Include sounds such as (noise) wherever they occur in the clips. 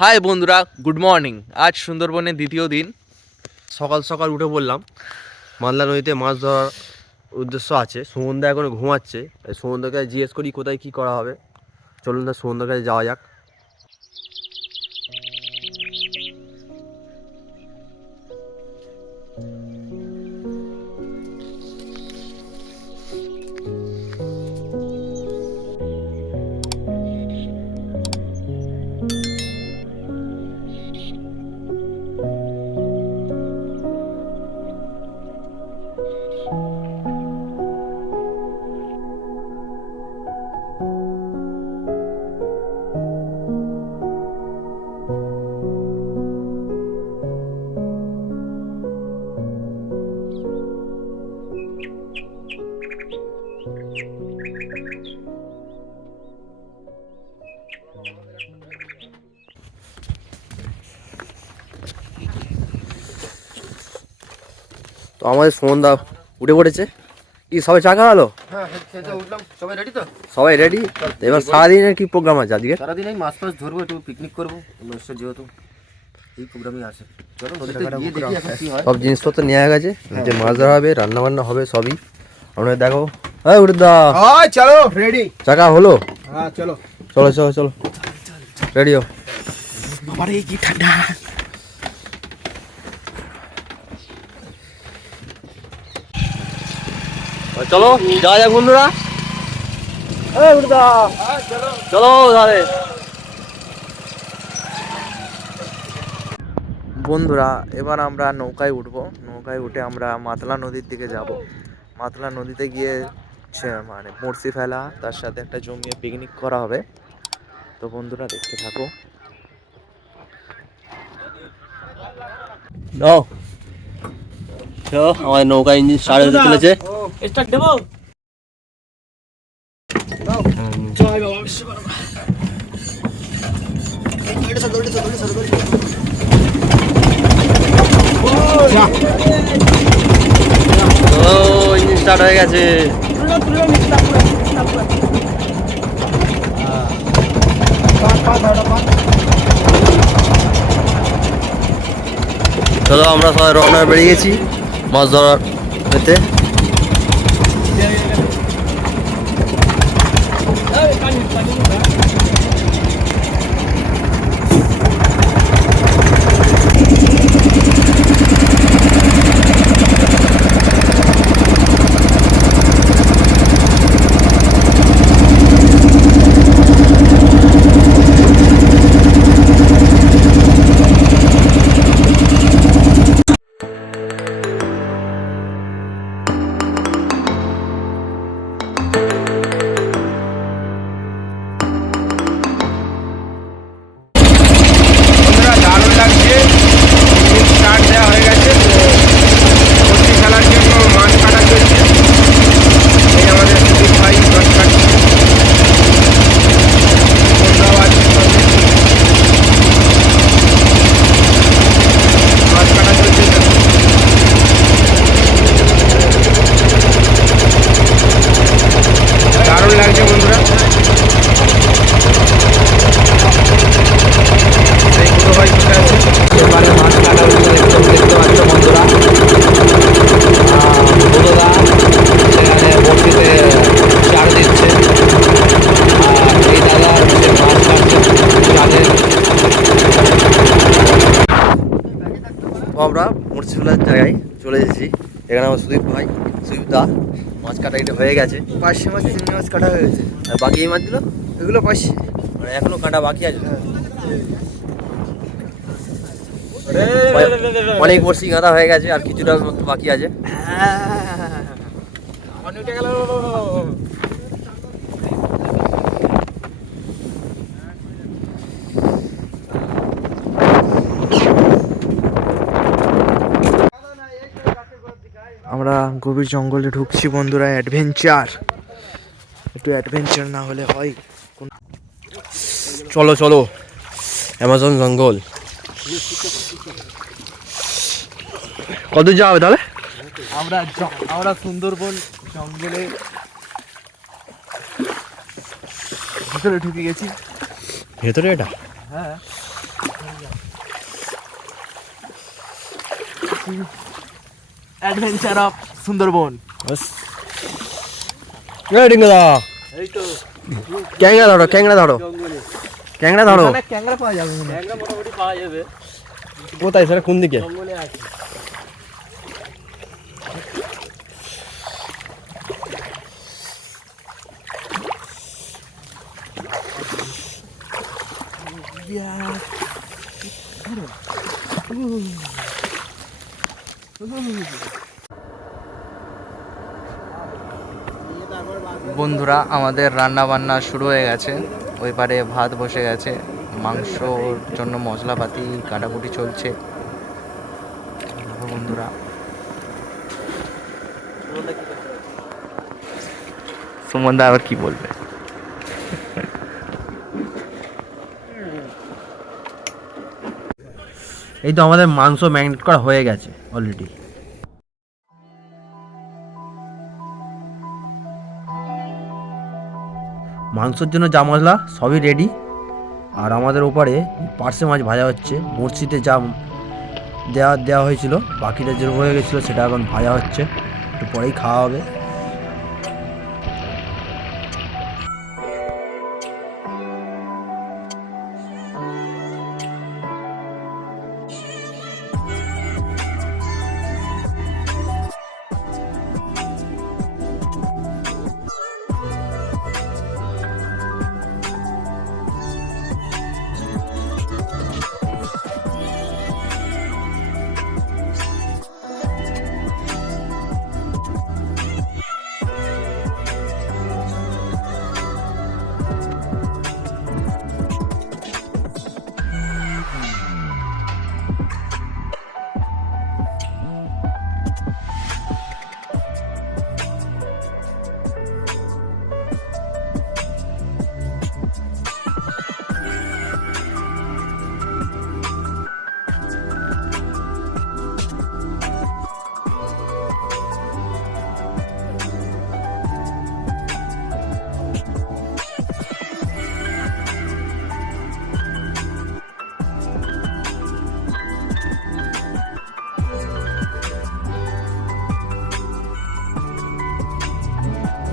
High বন্ধুরা, good morning. আজ সুন্দরবনের দ্বিতীয় দিন। সকাল সকাল উঠে বললাম মালদা নদীতে মাছ ধরার উদ্দেশ্য আছে। সুমনদা এখন ঘুমাচ্ছে। সুমনদাকে জিজ্ঞেস করি কোথায় কি করা হবে। চলুন না, সুমনদার কাছে যাওয়া যাক। আমাদের সুমনদা উঠে পড়েছে। কি সবাই চা খাওয়ালো? হ্যাঁ সবাই রেডি তো? সবাই রেডি এবার সারাদিনের কি প্রোগ্রাম আছে আজকে? সারাদিন এই মাছ ফাছ ধরবো একটু পিকনিক করব। যেহেতু হয়। সব জিনিসপত্র নেওয়া গেছে। যে মাছ ধরা হবে রান্না বান্না হবে সবই। আমরা দেখো। হ্যাঁ উঠে দা চলো রেডি চাকা হলো? হ্যাঁ চলো। চলো চলো চলো। রেডি হো বাবারে কি ঠান্ডা। চলো যাওয়া যাক বন্ধুরা। চলো তাহলে। বন্ধুরা এবার আমরা নৌকায় উঠবো। নৌকায় উঠে আমরা মাতলা নদীর দিকে যাব। মাতলা নদীতে গিয়ে মানে বড়শি ফেলা তার সাথে একটা জমিয়ে পিকনিক করা হবে। তো বন্ধুরা দেখতে থাকো। নাও। চলো আমাদের নৌকা ইঞ্জিন স্টার্ট হতে চলেছে। ও ইঞ্জিন স্টার্ট হয়ে গেছে। চলো আমরা সবাই রওনা বেরিয়ে গেছি। মাছ ধরার পেতে বন্ধুরা এখানে আমার সুদীপ ভাই সুদীপ দা মাছ কাটা এটা হয়ে গেছে। পাঁচশো মাছ চিংড়ি মাছ কাটা হয়ে গেছে। আর বাকি এই মাছগুলো? এগুলো পাঁচশো। মানে এখনও কাটা বাকি আছে। অনেক বর্ষি গাঁদা হয়ে গেছে আর কিছুটা মতো বাকি আছে। আমরা গভীর জঙ্গলে ঢুকছি বন্ধুরা অ্যাডভেঞ্চার একটু অ্যাডভেঞ্চার না হলে হয়। চলো চলো। অ্যামাজন জঙ্গল। কত যাওয়া হবে তাহলে? আমরা আমরা সুন্দরবন জঙ্গলে ভিতরে ঢুকে গেছি। ভেতরে এটা? হ্যাঁ। অ্যাডভেঞ্চার অফ সুন্দরবন ডিঙ্গা এই তো ক্যাংড়া ধরো ক্যাংড়া ধরো। ক্যাংড়া ধরো। ক্যাংরা পাওয়া যাবে মনে মোটামুটি পাওয়া যাবে। কোথায় সেটা? কোন দিকে? জঙ্গলে আছে। বন্ধুরা, আমাদের রান্না বান্না শুরু হয়ে গেছে। ওই পারে ভাত বসে গেছে। মাংসর জন্য মশলাপাতি, কাটাকুটি চলছে। বন্ধুরা। সুমনদা আবার কি বলবে? এই তো আমাদের মাংস ম্যাগনেট করা হয়ে গেছে অলরেডি মাংসের জন্য যা মশলা, সবই রেডি আর আমাদের ওপারে পার্সে মাছ ভাজা হচ্ছে, বড়শিতে যা দেওয়া দেওয়া হয়েছিল, বাকিটা যে হয়ে গেছিল সেটা এখন ভাজা হচ্ছে। একটু পরেই খাওয়া হবে।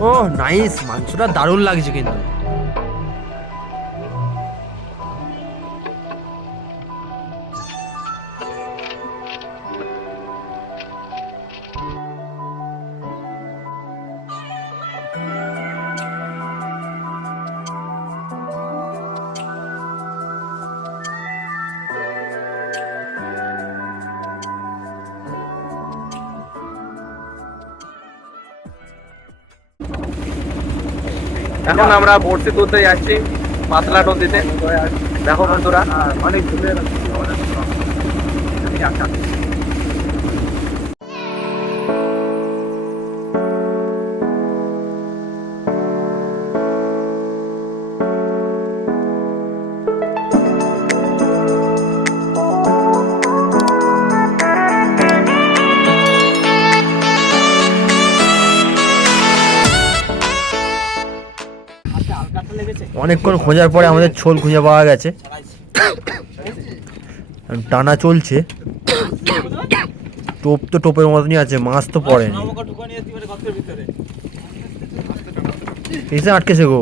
ও নাইস মাংসটা দারুণ লাগছে কিন্তু। এখন আমরা ভর্তি তুলতে যাচ্ছি পাতলা নদীতে। দেখো বন্ধুরা অনেক দূরে। অনেকক্ষণ খোঁজার পরে আমাদের ছোল খুঁজে পাওয়া গেছে। টানা চলছে। টোপ তো টোপের মতনই আছে মাছ তো পড়েনি। এসে আটকেছে গো।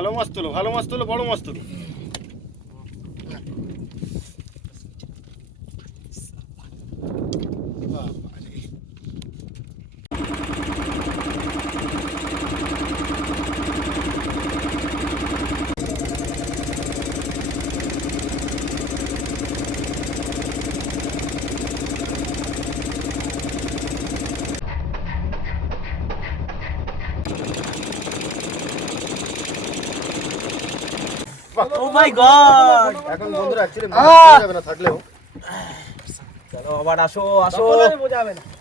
ভালো মাছ তোলো ভালো মাছ তোলো বড় মাছ তোলো ও মাই গড এখন বন্ধুরা অ্যাকচুয়ালি যাবে না থাকলেও। চলো আবার আসো আসো।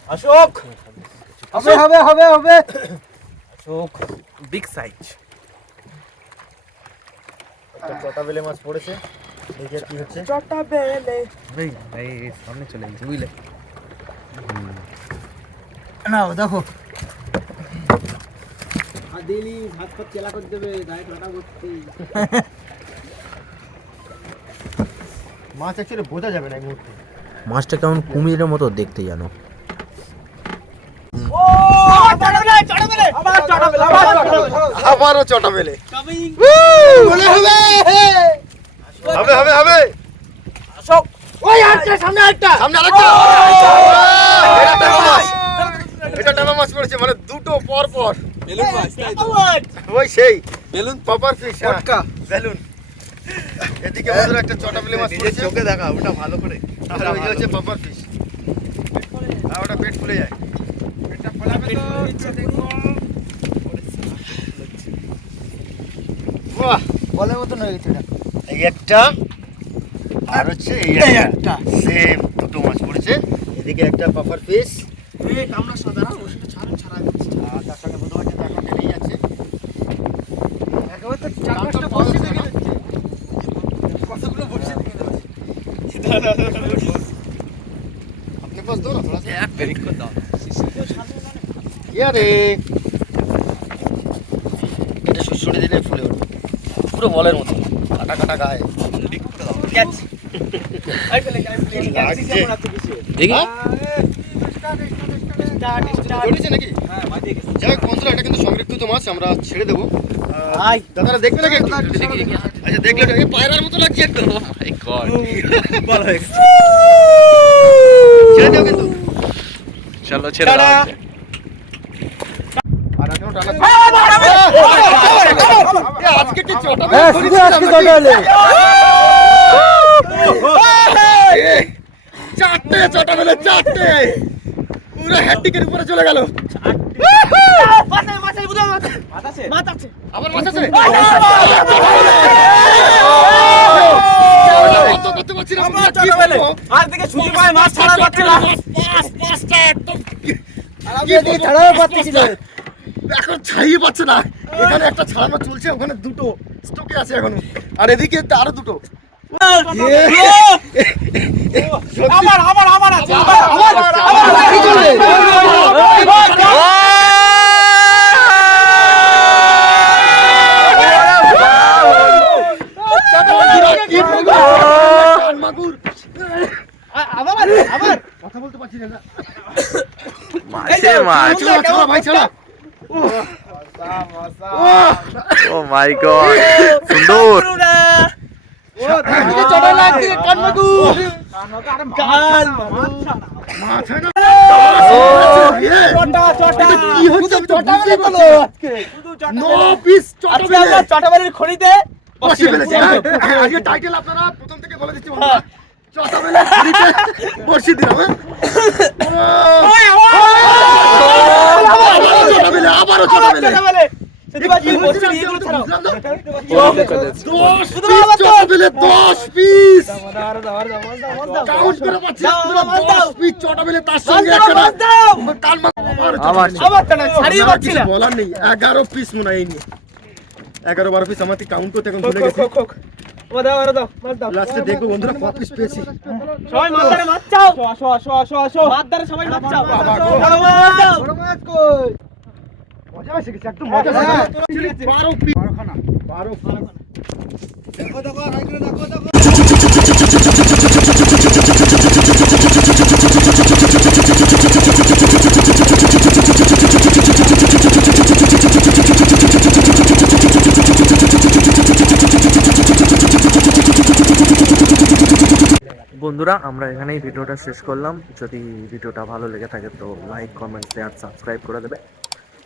অশোক! হবে হবে হবে হবে। অশোক বিগ সাইজ একটা চটা বেলে মাছ পড়েছে। দেখি কি হচ্ছে। এই ভাই সামনে চলে গেছে বুঝলে? নাও দেখো। (laughs) মাছ অ্যাকচুয়ালি বোঝা যাবে না এই মুহূর্তে। মাছটা কেমন কুমিরের মতো দেখতে জানো আবারও চটা বেলে হবে। হবে হবে সামনে আরেকটা। এটা টানা মাছ। এটা টানা মাছ পড়েছে মানে দুটো পর পর বেলুন মাছ ওই সেই। বেলুন পপার ফিশ পটকা। বেলুন এদিকে বন্ধুরা একটা চটা বেলে মাছ পড়েছে। চোখে দেখা ওটা ভালো করে। আর ওই হচ্ছে ফিশ আর ওটা পেট ফুলে যায়। বাহ বলের মতন হয়ে গেছে এটা। এই একটা আর হচ্ছে এই একটা। সেম দুটো মাছ পড়েছে। এদিকে একটা পাপার পিস তার ইয়ারে। এটা সুসুড়ি দিলে ফুলে উঠবে। পুরো বলের মতো। কাটা কাটা গায়ে। হ্যাঁ? জড়িয়েছে যাই হোক বন্ধুরা, এটা কিন্তু সংরক্ষিত মাছ আমরা ছেড়ে দেবো। দাদারা দেখবে নাকি? আচ্ছা দেখলে পায়রার মতো লাগছে একটু। (laughs) ছেড়ে দিও কিন্তু। চলো ছেড়ে দাও এ, আজকে কি চটা হ্যাঁ আজকে চটা এলে। এ, চারটে চটা মেলে চারটে। পুরো উপরে চলে গেল। আবার মাছ আছে। আর ছুটি পায় মাছ ছাড়া পাচ্ছে না। পাঁচ, পাঁচটা একদম। ছাড়াও পাচ্ছি না। এখন ছাড়িয়ে পাচ্ছে না। এখানে একটা ছাড়ানো চলছে ওখানে দুটো স্টকে আছে এখন। আর এদিকে আরও দুটো আবার আবার আবার আছে কি চলবে? কি কান মাগুর। কথা বলতে পারছি না না। মাছে মাছ ছাড়া, ছাড়া, ভাই ছাড়া। ও মাই গড সুন্দর একদিকে চটা না, একদিকে কান মাগুর। মাথায় না। ইয়ে, এটা কি হচ্ছে আমি তো বুঝতেই পারছি না। No piece চটা বেলে। চটাবাড়ির খড়িতে বসে আজকে টাইটেল আপনারা প্রথম থেকে বলে দিচ্ছি বন্ধুরা। চটা বেলে ঘুরিতে বসিয়ে দিলাম, আবারও চটা বেলে। আবারও। আমার এগারো পিস মনে হয় এগারো বারো পিস আমাকে কাউন্ট করতে এখন ভুলে গেছি। লাস্টে দেখব বন্ধুরা কত পিস পেয়েছি। সবাই মাথায় মাছ চাও আসো আসো আসো। আসো মাছ ধরে সবাই মাছ চাও বন্ধুরা, আমরা এখানেই ভিডিওটা শেষ করলাম। যদি ভিডিওটা ভালো লেগে থাকে তো লাইক কমেন্ট শেয়ার সাবস্ক্রাইব করে দেবে।